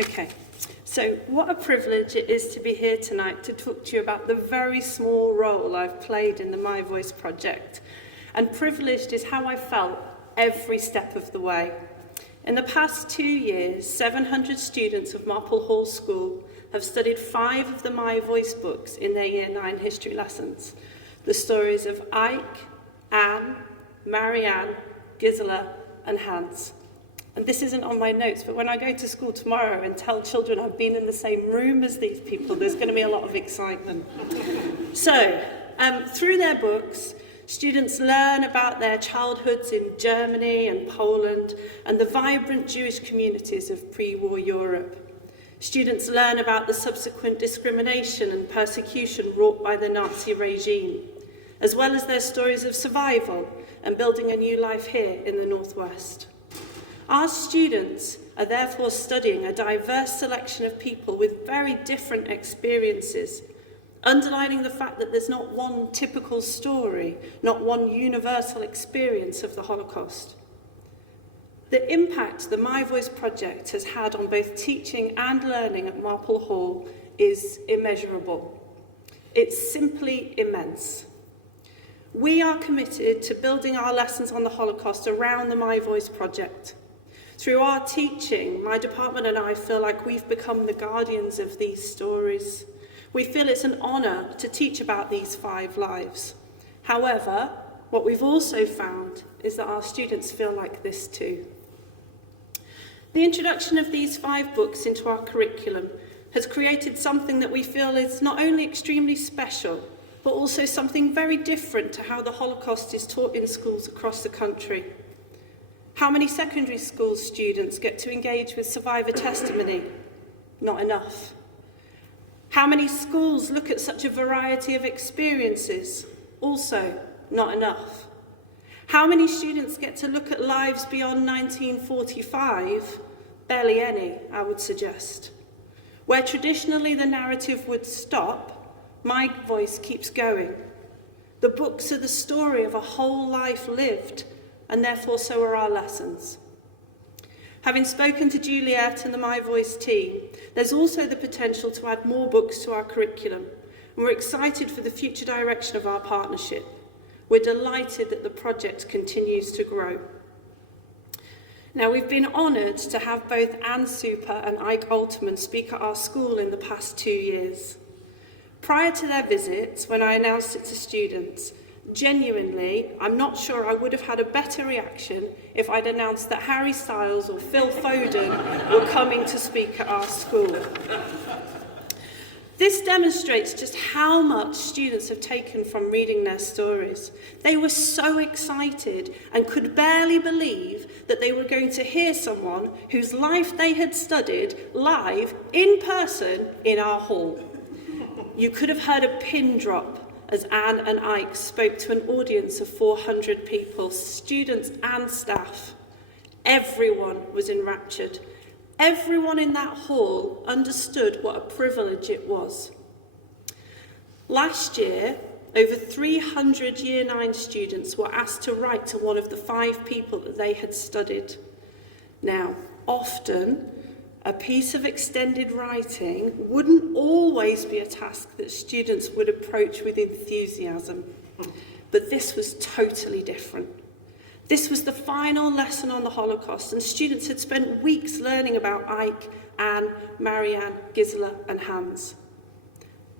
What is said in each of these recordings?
Okay, so what a privilege it is to be here tonight to talk to you about the very small role I've played in the My Voice project. And privileged is how I felt every step of the way. In the past 2 years, 700 students of Marple Hall School have studied 5 of the My Voice books in their Year 9 history lessons. The stories of Ike, Anne, Marianne, Gisela and Hans. And this isn't on my notes, but when I go to school tomorrow and tell children I've been in the same room as these people, there's going to be a lot of excitement. So, through their books, students learn about their childhoods in Germany and Poland and the vibrant Jewish communities of pre-war Europe. Students learn about the subsequent discrimination and persecution wrought by the Nazi regime, as well as their stories of survival and building a new life here in the Northwest. Our students are therefore studying a diverse selection of people with very different experiences, underlining the fact that there's not one typical story, not one universal experience of the Holocaust. The impact the My Voice project has had on both teaching and learning at Marple Hall is immeasurable. It's simply immense. We are committed to building our lessons on the Holocaust around the My Voice project. Through our teaching, my department and I feel like we've become the guardians of these stories. We feel it's an honour to teach about these 5 lives. However, what we've also found is that our students feel like this too. The introduction of these 5 books into our curriculum has created something that we feel is not only extremely special, but also something very different to how the Holocaust is taught in schools across the country. How many secondary school students get to engage with survivor testimony? Not enough. How many schools look at such a variety of experiences? Also, not enough. How many students get to look at lives beyond 1945? Barely any, I would suggest. Where traditionally the narrative would stop, My Voice keeps going. The books are the story of a whole life lived, and therefore so are our lessons. Having spoken to Juliet and the My Voice team, there's also the potential to add more books to our curriculum, and we're excited for the future direction of our partnership. We're delighted that the project continues to grow. Now, we've been honoured to have both Anne Super and Ike Altman speak at our school in the past 2 years. Prior to their visits, when I announced it to students, genuinely, I'm not sure I would have had a better reaction if I'd announced that Harry Styles or Phil Foden were coming to speak at our school. This demonstrates just how much students have taken from reading their stories. They were so excited and could barely believe that they were going to hear someone whose life they had studied live, in person, in our hall. You could have heard a pin drop as Anne and Ike spoke to an audience of 400 people, students and staff. Everyone was enraptured. Everyone in that hall understood what a privilege it was. Last year, over 300 Year 9 students were asked to write to one of the 5 people that they had studied. Now, often, a piece of extended writing wouldn't always be a task that students would approach with enthusiasm, but this was totally different. This was the final lesson on the Holocaust, and students had spent weeks learning about Ike, Anne, Marianne, Gisela and Hans.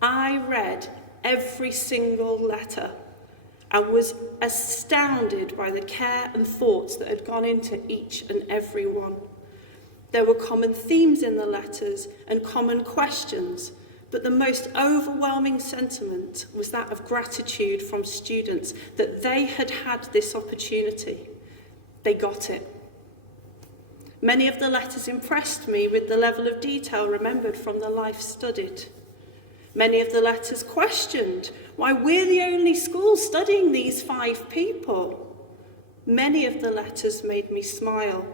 I read every single letter and was astounded by the care and thoughts that had gone into each and every one. There were common themes in the letters and common questions, but the most overwhelming sentiment was that of gratitude from students that they had had this opportunity. They got it. Many of the letters impressed me with the level of detail remembered from the life studied. Many of the letters questioned why we're the only school studying these 5 people. Many of the letters made me smile,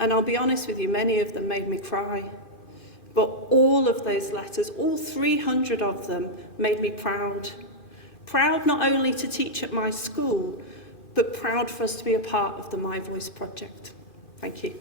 and I'll be honest with you, many of them made me cry. But all of those letters, all 300 of them, made me proud. Proud not only to teach at my school, but proud for us to be a part of the My Voice project. Thank you.